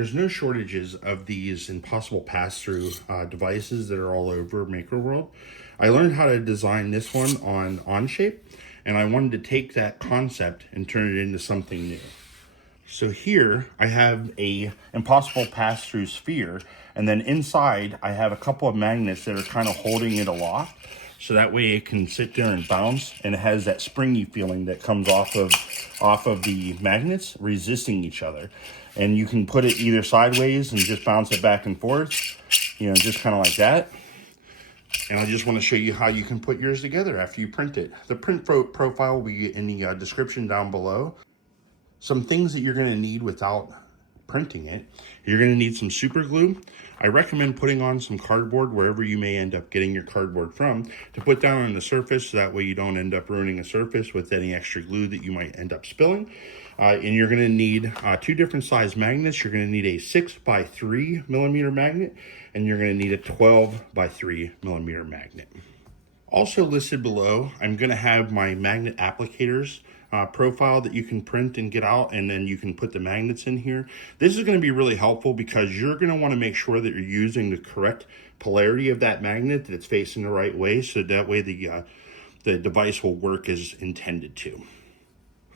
There's no shortages of these Impossible Pass-Through devices that are all over MakerWorld. I learned how to design this one on Onshape, and I wanted to take that concept and turn it into something new. So here I have a Impossible Pass-Through sphere, and then inside I have a couple of magnets that are kind of holding it aloft, so that way it can sit there and bounce, and it has that springy feeling that comes off of the magnets resisting each other. And you can put it either sideways and just bounce it back and forth, just kind of like that. And I just want to show you how you can put yours together after you print it. The print profile will be in the description down below. Some things that you're going to need without printing it. You're going to need some super glue. I recommend putting on some cardboard wherever you may end up getting your cardboard from to put down on the surface, so that way you don't end up ruining a surface with any extra glue that you might end up spilling. And you're going to need two different size magnets. You're going to need a 6x3 millimeter magnet, and you're going to need a 12x3 millimeter magnet. Also listed below, I'm going to have my magnet applicators profile that you can print and get out, and then you can put the magnets in here. This is going to be really helpful because you're going to want to make sure that you're using the correct polarity of that magnet, that it's facing the right way, so that way the device will work as intended to.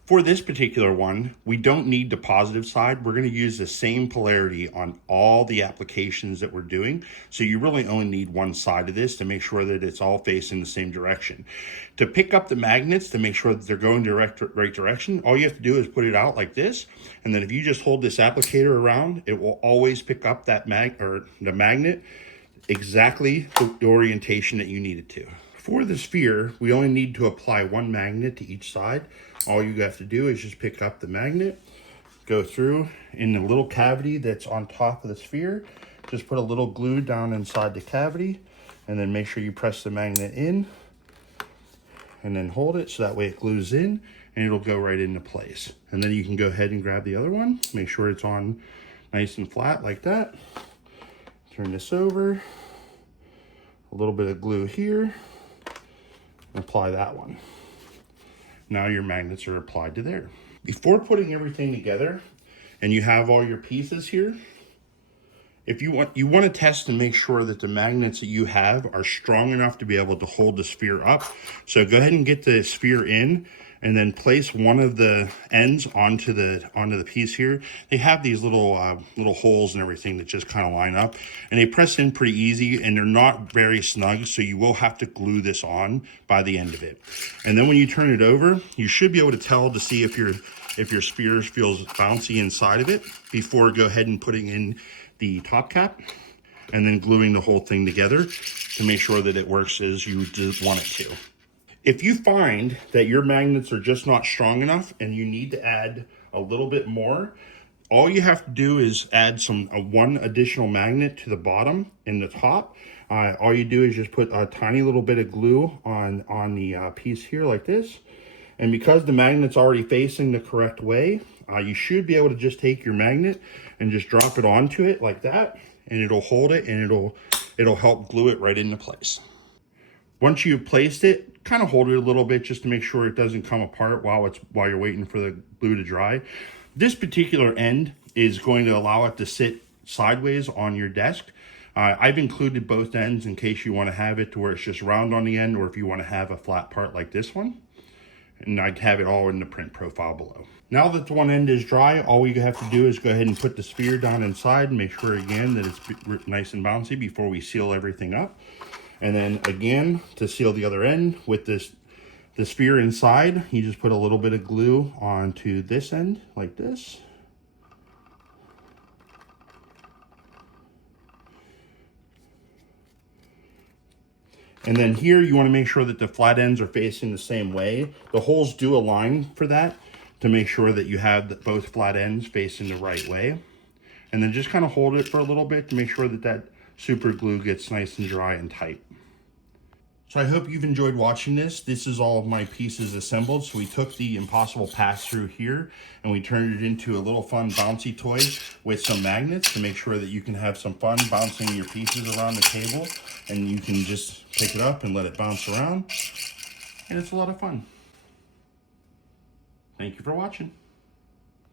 For this particular one, we don't need the positive side. We're going to use the same polarity on all the applications that we're doing. So you really only need one side of this to make sure that it's all facing the same direction. To pick up the magnets, to make sure that they're going the right direction, all you have to do is put it out like this. And then if you just hold this applicator around, it will always pick up that the magnet exactly the orientation that you need it to. For the sphere, we only need to apply one magnet to each side. All you have to do is just pick up the magnet, go through in the little cavity that's on top of the sphere, just put a little glue down inside the cavity, and then make sure you press the magnet in, and then hold it so that way it glues in, and it'll go right into place. And then you can go ahead and grab the other one, make sure it's on nice and flat like that. Turn this over, a little bit of glue here, apply that one. Now your magnets are applied to there. Before putting everything together and you have all your pieces here, if you want to test and make sure that the magnets that you have are strong enough to be able to hold the sphere up. So go ahead and get the sphere in, and then place one of the ends onto the piece here. They have these little holes and everything that just kind of line up, and they press in pretty easy, and they're not very snug, so you will have to glue this on by the end of it. And then when you turn it over, you should be able to tell to see if your sphere feels bouncy inside of it before go ahead and putting in the top cap, and then gluing the whole thing together to make sure that it works as you want it to. If you find that your magnets are just not strong enough and you need to add a little bit more, all you have to do is add one additional magnet to the bottom and the top. All you do is just put a tiny little bit of glue on the piece here like this. And because the magnet's already facing the correct way, you should be able to just take your magnet and just drop it onto it like that, and it'll hold it, and it'll help glue it right into place. Once you've placed it, kind of hold it a little bit just to make sure it doesn't come apart while you're waiting for the glue to dry. This particular end is going to allow it to sit sideways on your desk. I've included both ends in case you want to have it to where it's just round on the end, or if you want to have a flat part like this one. And I'd have it all in the print profile below. Now that the one end is dry, all you have to do is go ahead and put the sphere down inside and make sure again that it's nice and bouncy before we seal everything up. And then again, to seal the other end with the sphere inside, you just put a little bit of glue onto this end like this. And then here you want to make sure that the flat ends are facing the same way. The holes do align for that, to make sure that you have both flat ends facing the right way. And then just kind of hold it for a little bit to make sure that super glue gets nice and dry and tight. So I hope you've enjoyed watching this. This is all of my pieces assembled. So we took the Impossible Pass-Through here and we turned it into a little fun bouncy toy with some magnets to make sure that you can have some fun bouncing your pieces around the table, and you can just pick it up and let it bounce around. And it's a lot of fun. Thank you for watching.